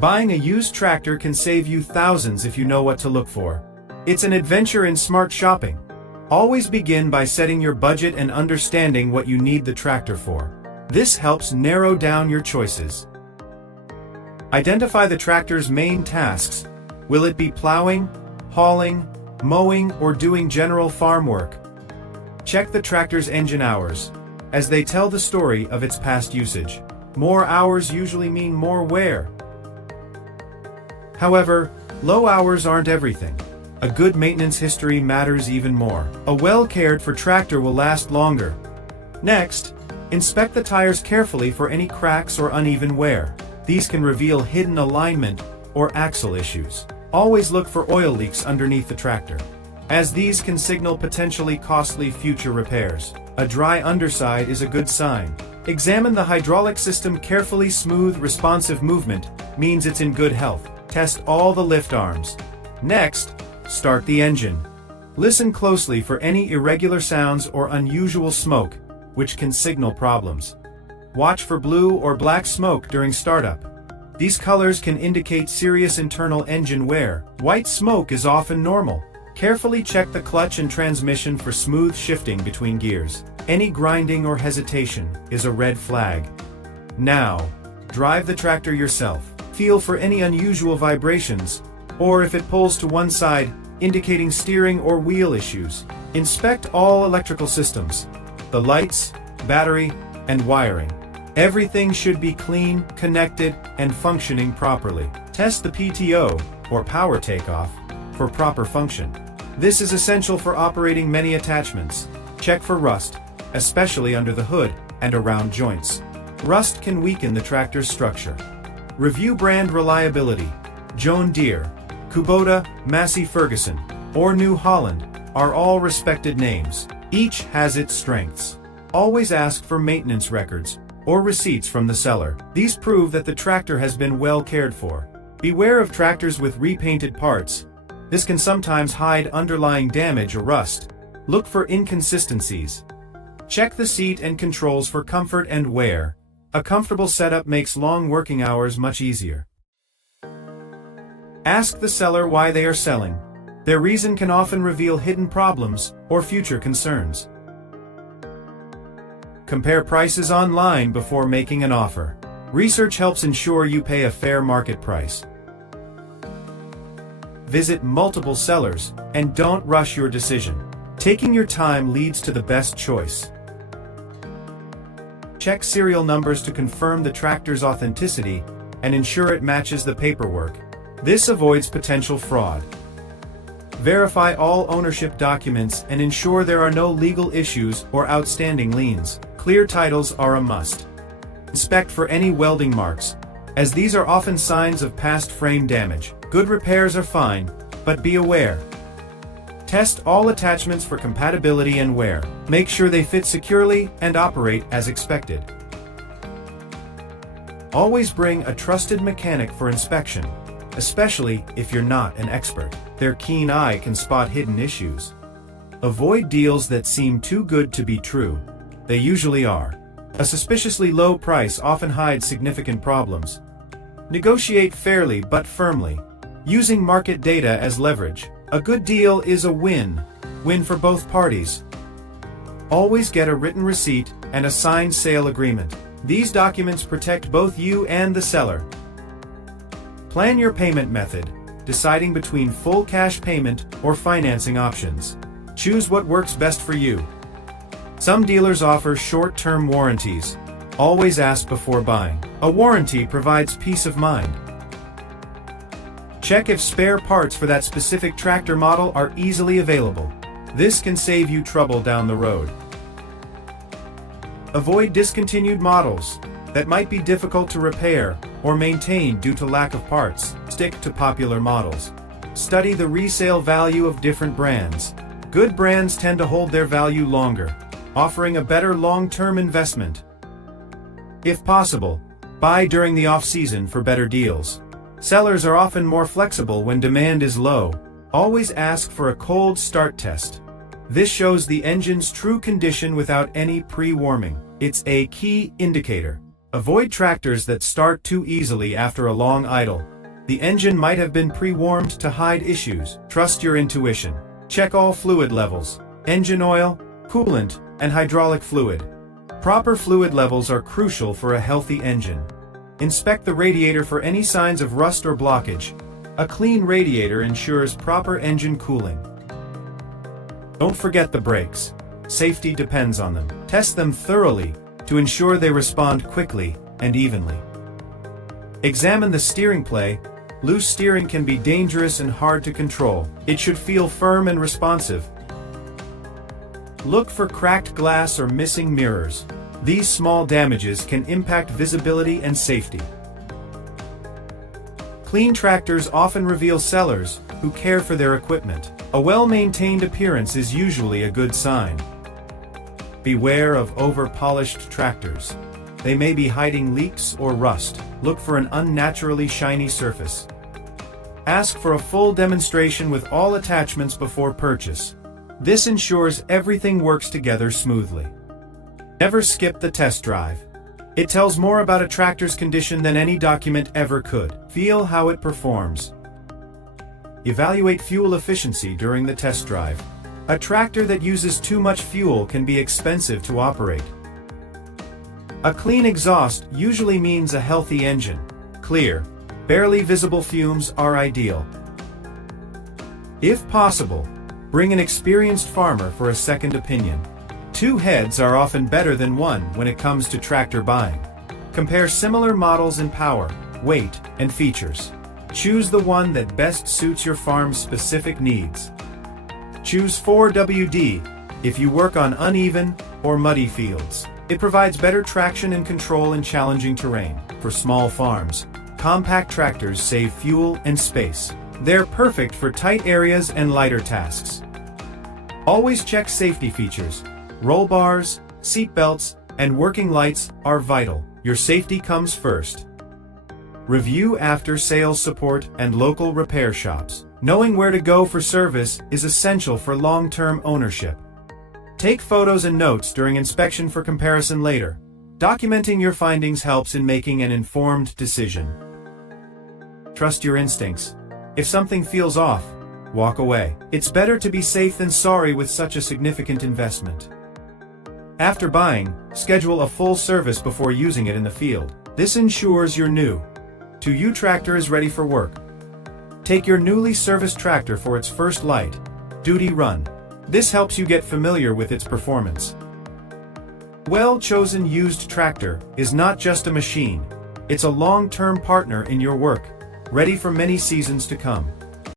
Buying a used tractor can save you thousands if you know what to look for. It's an adventure in smart shopping. Always begin by setting your budget and understanding what you need the tractor for. This helps narrow down your choices. Identify the tractor's main tasks. Will it be plowing, hauling, mowing, or doing general farm work? Check the tractor's engine hours, as they tell the story of its past usage. More hours usually mean more wear. However, low hours aren't everything. A good maintenance history matters even more. A well-cared-for tractor will last longer. Next, inspect the tires carefully for any cracks or uneven wear. These can reveal hidden alignment or axle issues. Always look for oil leaks underneath the tractor, as these can signal potentially costly future repairs. A dry underside is a good sign. Examine the hydraulic system carefully. Smooth, responsive movement means it's in good health. Test all the lift arms. Next, start the engine. Listen closely for any irregular sounds or unusual smoke, which can signal problems. Watch for blue or black smoke during startup. These colors can indicate serious internal engine wear. White smoke is often normal. Carefully check the clutch and transmission for smooth shifting between gears. Any grinding or hesitation is a red flag. Now, drive the tractor yourself. Feel for any unusual vibrations, or if it pulls to one side, indicating steering or wheel issues. Inspect all electrical systems, the lights, battery, and wiring. Everything should be clean, connected, and functioning properly. Test the PTO, or power takeoff, for proper function. This is essential for operating many attachments. Check for rust, especially under the hood and around joints. Rust can weaken the tractor's structure. Review brand reliability. John Deere, Kubota, Massey Ferguson, or New Holland are all respected names. Each has its strengths. Always ask for maintenance records or receipts from the seller. These prove that the tractor has been well cared for. Beware of tractors with repainted parts. This can sometimes hide underlying damage or rust. Look for inconsistencies. Check the seat and controls for comfort and wear. A comfortable setup makes long working hours much easier. Ask the seller why they are selling. Their reason can often reveal hidden problems or future concerns. Compare prices online before making an offer. Research helps ensure you pay a fair market price. Visit multiple sellers and don't rush your decision. Taking your time leads to the best choice. Check serial numbers to confirm the tractor's authenticity and ensure it matches the paperwork. This avoids potential fraud. Verify all ownership documents and ensure there are no legal issues or outstanding liens. Clear titles are a must. Inspect for any welding marks, as these are often signs of past frame damage. Good repairs are fine, but be aware. Test all attachments for compatibility and wear. Make sure they fit securely and operate as expected. Always bring a trusted mechanic for inspection, especially if you're not an expert. Their keen eye can spot hidden issues. Avoid deals that seem too good to be true. They usually are. A suspiciously low price often hides significant problems. Negotiate fairly but firmly, using market data as leverage. A good deal is a win-win for both parties. Always get a written receipt and a signed sale agreement. These documents protect both you and the seller. Plan your payment method, deciding between full cash payment or financing options. Choose what works best for you. Some dealers offer short-term warranties. Always ask before buying. A warranty provides peace of mind. Check if spare parts for that specific tractor model are easily available. This can save you trouble down the road. Avoid discontinued models that might be difficult to repair or maintain due to lack of parts. Stick to popular models. Study the resale value of different brands. Good brands tend to hold their value longer, offering a better long-term investment. If possible, buy during the off-season for better deals. Sellers are often more flexible when demand is low. Always ask for a cold start test. This shows the engine's true condition without any pre-warming. It's a key indicator. Avoid tractors that start too easily after a long idle. The engine might have been pre-warmed to hide issues. Trust your intuition. Check all fluid levels: engine oil, coolant, and hydraulic fluid. Proper fluid levels are crucial for a healthy engine. Inspect the radiator for any signs of rust or blockage. A clean radiator ensures proper engine cooling. Don't forget the brakes. Safety depends on them. Test them thoroughly to ensure they respond quickly and evenly. Examine the steering play. Loose steering can be dangerous and hard to control. It should feel firm and responsive. Look for cracked glass or missing mirrors. These small damages can impact visibility and safety. Clean tractors often reveal sellers who care for their equipment. A well-maintained appearance is usually a good sign. Beware of over-polished tractors. They may be hiding leaks or rust. Look for an unnaturally shiny surface. Ask for a full demonstration with all attachments before purchase. This ensures everything works together smoothly. Never skip the test drive. It tells more about a tractor's condition than any document ever could. Feel how it performs. Evaluate fuel efficiency during the test drive. A tractor that uses too much fuel can be expensive to operate. A clean exhaust usually means a healthy engine. Clear, barely visible fumes are ideal. If possible, bring an experienced farmer for a second opinion. Two heads are often better than one when it comes to tractor buying. Compare similar models in power, weight, and features. Choose the one that best suits your farm's specific needs. Choose 4WD if you work on uneven or muddy fields. It provides better traction and control in challenging terrain. For small farms, compact tractors save fuel and space. They're perfect for tight areas and lighter tasks. Always check safety features. Roll bars, seat belts, and working lights are vital. Your safety comes first. Review after-sales support and local repair shops. Knowing where to go for service is essential for long-term ownership. Take photos and notes during inspection for comparison later. Documenting your findings helps in making an informed decision. Trust your instincts. If something feels off, walk away. It's better to be safe than sorry with such a significant investment. After buying, schedule a full service before using it in the field. This ensures your new to you tractor is ready for work. Take your newly serviced tractor for its first light duty run. This helps you get familiar with its performance. Well-chosen used tractor is not just a machine. It's a long-term partner in your work, ready for many seasons to come.